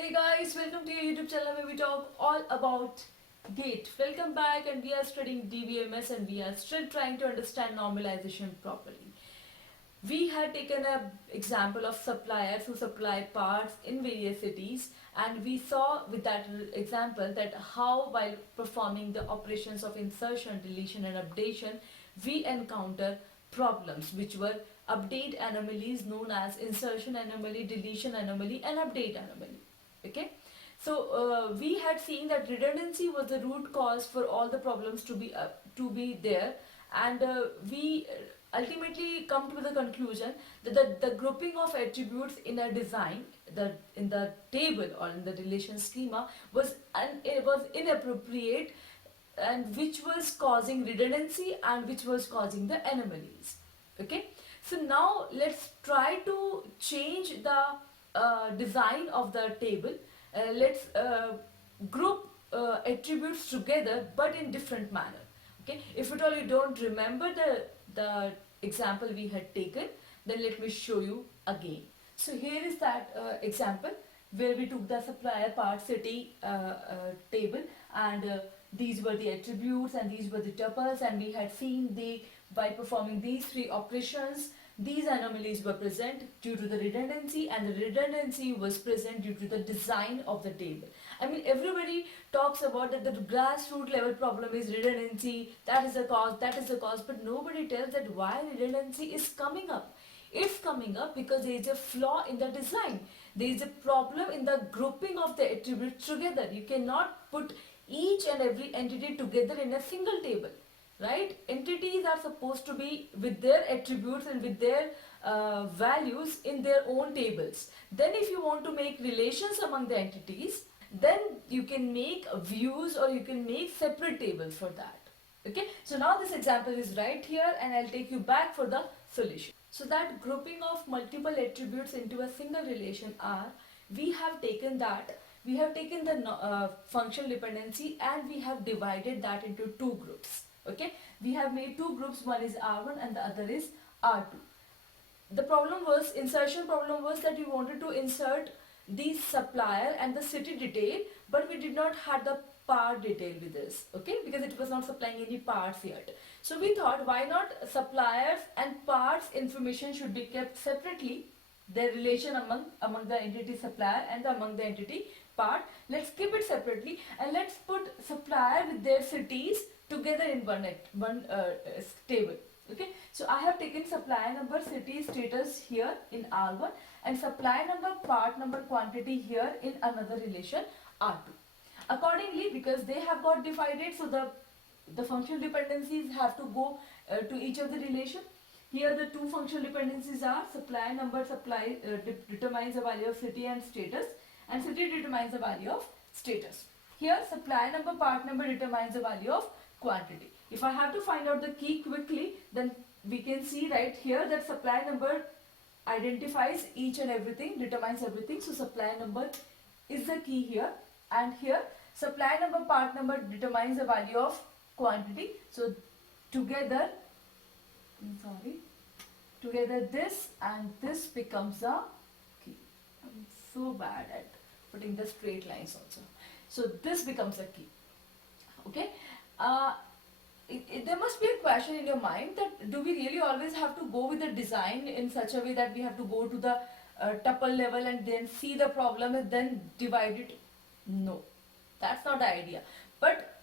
Hey guys, welcome to your YouTube channel where we talk all about gate. Welcome back, and we are studying DBMS and we are still trying to understand normalization properly. We had taken an example of suppliers who supply parts in various cities, and we saw with that example that how while performing the operations of insertion, deletion and updation, we encounter problems which were update anomalies known as insertion anomaly, deletion anomaly and update anomaly. Okay, so we had seen that redundancy was the root cause for all the problems to be there, and we ultimately come to the conclusion that the grouping of attributes in a design, in the table or in the relation schema it was inappropriate, and which was causing redundancy and which was causing the anomalies. Okay, so now let's try to change the design of the table. Let's group attributes together but in different manner. Okay, if at all you don't remember the example we had taken, then let me show you again. So here is that example where we took the supplier part city table, and these were the attributes and these were the tuples, and we had seen by performing these three operations, these anomalies were present due to the redundancy, and the redundancy was present due to the design of the table. I mean, everybody talks about that the grassroots level problem is redundancy, that is the cause, but nobody tells that why redundancy is coming up. It's coming up because there is a flaw in the design. There is a problem in the grouping of the attributes together. You cannot put each and every entity together in a single table. Right? Entities are supposed to be with their attributes and with their values in their own tables. Then if you want to make relations among the entities, then you can make views or you can make separate tables for that. Okay, so now this example is right here, and I'll take you back for the solution. So that grouping of multiple attributes into a single relation R, we have taken the functional dependency and we have divided that into two groups. Okay, we have made two groups, one is R1 and the other is R2. The insertion problem was that we wanted to insert the supplier and the city detail, but we did not have the part detail with us, okay, because it was not supplying any parts yet. So we thought, why not suppliers and parts information should be kept separately, their relation among the entity supplier and among the entity part. Let's keep it separately, and let's put supplier with their cities together in one table. Okay, so I have taken supplier number, city, status here in R1, and supplier number, part number, quantity here in another relation R2. Accordingly, because they have got divided, so the functional dependencies have to go to each of the relation. Here the two functional dependencies are supplier number determines the value of city and status, and city determines the value of status. Here supplier number, part number determines the value of quantity. If I have to find out the key quickly, then we can see right here that supply number identifies each and everything, determines everything. So supply number is the key here, and here supply number, part number determines the value of quantity. So together this and this becomes a key. I'm so bad at putting the straight lines also. So this becomes a key. Okay. There must be a question in your mind that do we really always have to go with the design in such a way that we have to go to the tuple level and then see the problem and then divide it? No, that's not the idea. But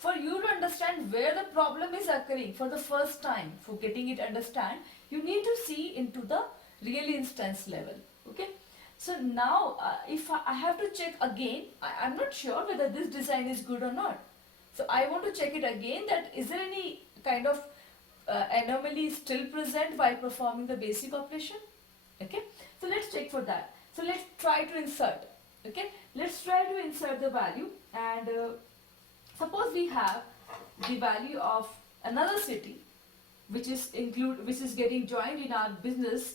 for you to understand where the problem is occurring for the first time, for getting it understand, you need to see into the real instance level. Okay. So now if I have to check again, I'm not sure whether this design is good or not. So I want to check it again, that is there any kind of anomaly still present while performing the basic operation? Okay, so let's check for that. So let's try to insert. Okay, let's try to insert the value, and suppose we have the value of another city which is getting joined in our business.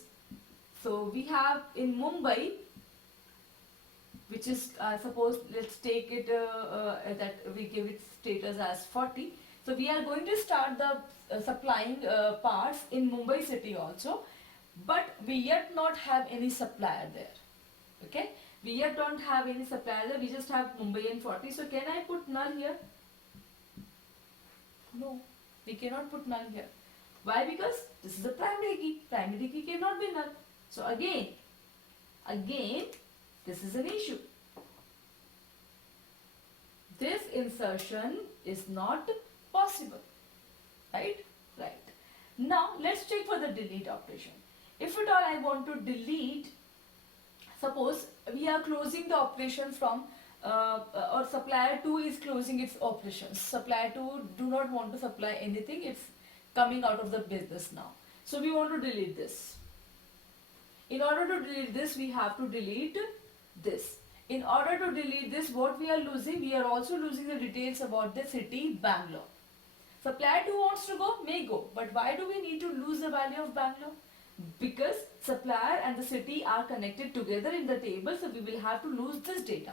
So we have in Mumbai, which is suppose let's take it that we give it status as 40. So we are going to start the supplying parts in Mumbai city also, but we yet not have any supplier there. Okay, We yet don't have any supplier, we just have Mumbai and 40. So can I put null here? No, we cannot put null here. Why? Because this is a primary key. Primary key cannot be null. So again, this is an issue. This insertion is not possible. Right? Right. Now let's check for the delete operation. If at all I want to delete, suppose we are closing the operation from or supplier 2 is closing its operations. Supplier 2 do not want to supply anything, it's coming out of the business now. So we want to delete this. In order to delete this, we have to delete this. In order to delete this, what we are losing? We are also losing the details about the city Bangalore. Supplier 2 wants to go, may go. But why do we need to lose the value of Bangalore? Because supplier and the city are connected together in the table, so we will have to lose this data.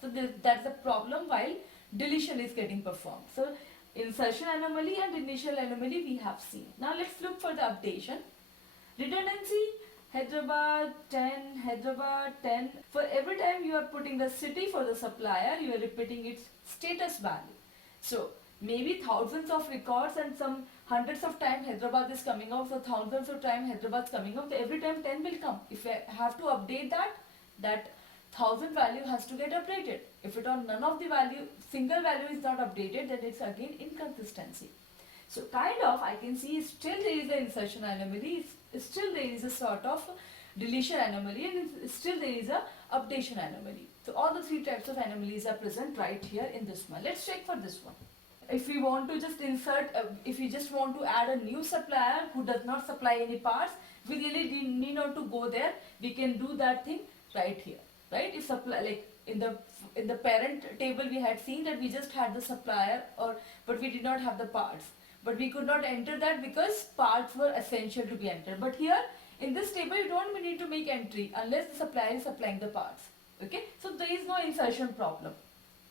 So that's the problem while deletion is getting performed. So insertion anomaly and initial anomaly we have seen. Now let's look for the updation. Redundancy, Hyderabad 10, Hyderabad 10. For every time you are putting the city for the supplier, you are repeating its status value. So maybe thousands of records and some hundreds of times Hyderabad is coming out, so thousands of times Hyderabad is coming out, so every time 10 will come. If I have to update that 1000 value has to get updated. If it on none of the value, single value is not updated, then it's again inconsistency. So kind of I can see still there is an insertion anomaly, still there is a sort of deletion anomaly, and still there is a updation anomaly. So all the three types of anomalies are present right here in this one. Let's check for this one. If we want to just insert, if we just want to add a new supplier who does not supply any parts, we really need not to go there. We can do that thing right here, right? If supply, like in the parent table we had seen that we just had the supplier, but we did not have the parts. But we could not enter that because parts were essential to be entered. But here in this table you don't need to make entry unless the supplier is supplying the parts. Okay, so there is no insertion problem.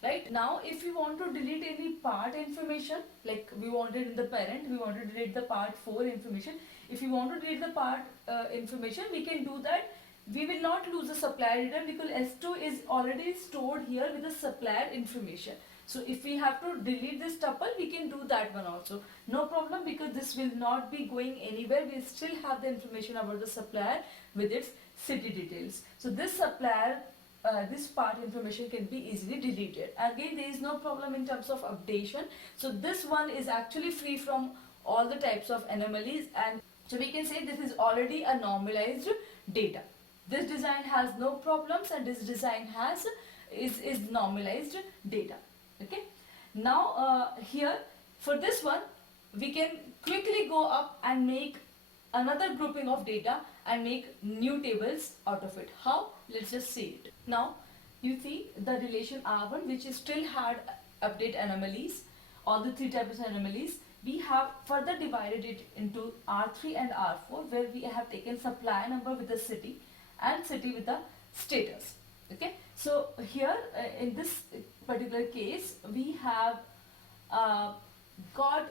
Right now, if we want to delete any part information, like we wanted in the parent, we want to delete the part 4 information. If we want to delete the part information, we can do that. We will not lose the supplier data because S2 is already stored here with the supplier information. So if we have to delete this tuple, we can do that one also. No problem, because this will not be going anywhere. We still have the information about the supplier with its city details. So this supplier, this part information can be easily deleted. Again, there is no problem in terms of updation. So this one is actually free from all the types of anomalies, and so we can say this is already a normalized data. This design has no problems, and this design is normalized data. Okay. Now here for this one, we can quickly go up and make another grouping of data and make new tables out of it. How? Let's just see it. Now you see the relation R1, which is still had update anomalies, all the three types of anomalies. We have further divided it into R3 and R4, where we have taken supplier number with the city and city with the status. Okay, so here in this particular case, we have got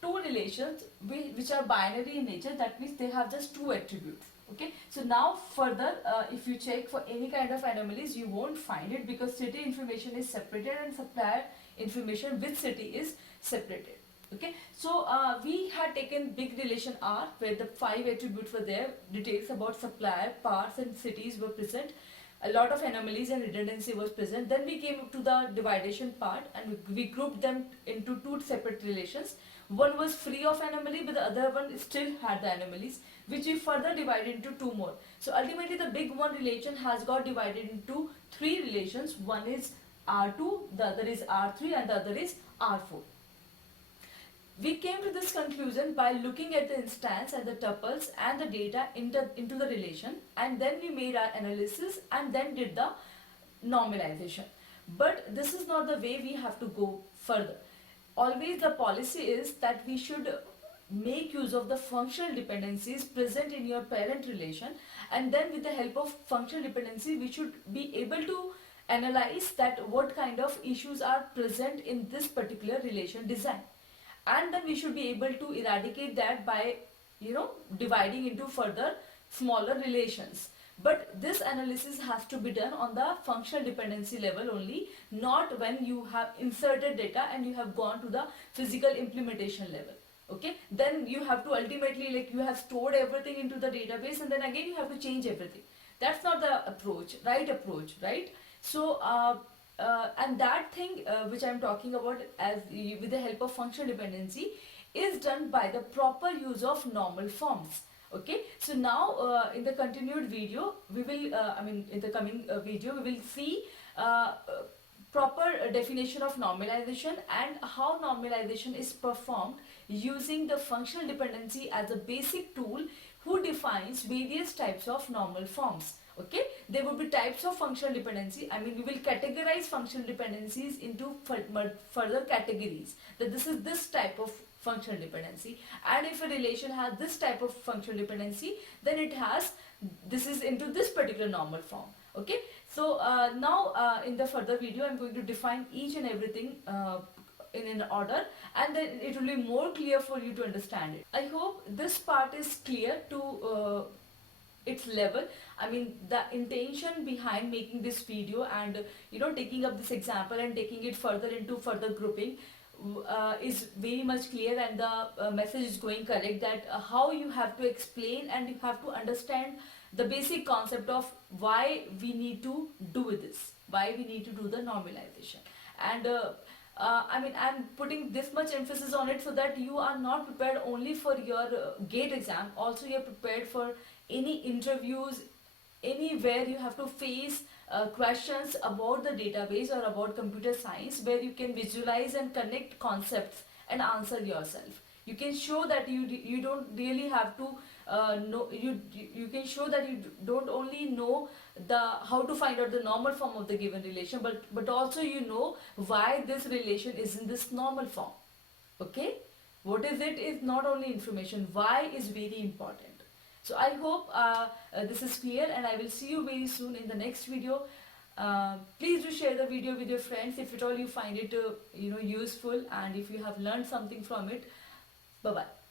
two relations which are binary in nature. That means they have just two attributes. Okay, so now further, if you check for any kind of anomalies, you won't find it, because city information is separated and supplier information with city is separated. Okay, so we had taken big relation R, where the 5 attributes were there, details about supplier, parts and cities were present, a lot of anomalies and redundancy was present. Then we came up to the dividation part, and we grouped them into two separate relations. One was free of anomaly, but the other one still had the anomalies, which we further divided into two more. So ultimately the big one relation has got divided into three relations. One is R2, the other is R3, and the other is R4. We came to this conclusion by looking at the instance and the tuples and the data into the relation, and then we made our analysis and then did the normalization. But this is not the way we have to go further. Always the policy is that we should make use of the functional dependencies present in your parent relation, and then with the help of functional dependency we should be able to analyze that what kind of issues are present in this particular relation design, and then we should be able to eradicate that by dividing into further smaller relations. But this analysis has to be done on the functional dependency level only, not when you have inserted data and you have gone to the physical implementation level. Okay, then you have to ultimately, like, you have stored everything into the database and then again you have to change everything. That's not the approach, right? So and that thing which I'm talking about as with the help of functional dependency is done by the proper use of normal forms. Okay, so now in the continued video we will in the coming video we will see proper definition of normalization and how normalization is performed using the functional dependency as a basic tool who defines various types of normal forms. Okay, there will be types of functional dependency. We will categorize functional dependencies into further categories, that this is this type of functional dependency, and if a relation has this type of functional dependency, then it has, this is into this particular normal form. Okay, so now in the further video I'm going to define each and everything in an order, and then it will be more clear for you to understand it. I hope this part is clear to its level. The intention behind making this video and taking up this example and taking it further into further grouping is very much clear, and the message is going correct, that how you have to explain and you have to understand the basic concept of why we need to do this, why we need to do the normalization. And I'm putting this much emphasis on it so that you are not prepared only for your GATE exam, also you are prepared for any interviews, anywhere you have to face questions about the database or about computer science, where you can visualize and connect concepts and answer yourself. You can show that you don't really have to know, you can show that you don't only know the how to find out the normal form of the given relation, but also you know why this relation is in this normal form. Okay, what is it is not only information, why is very important. So I hope this is clear, and I will see you very soon in the next video. Please do share the video with your friends if at all you find it useful, and if you have learned something from it. Bye bye.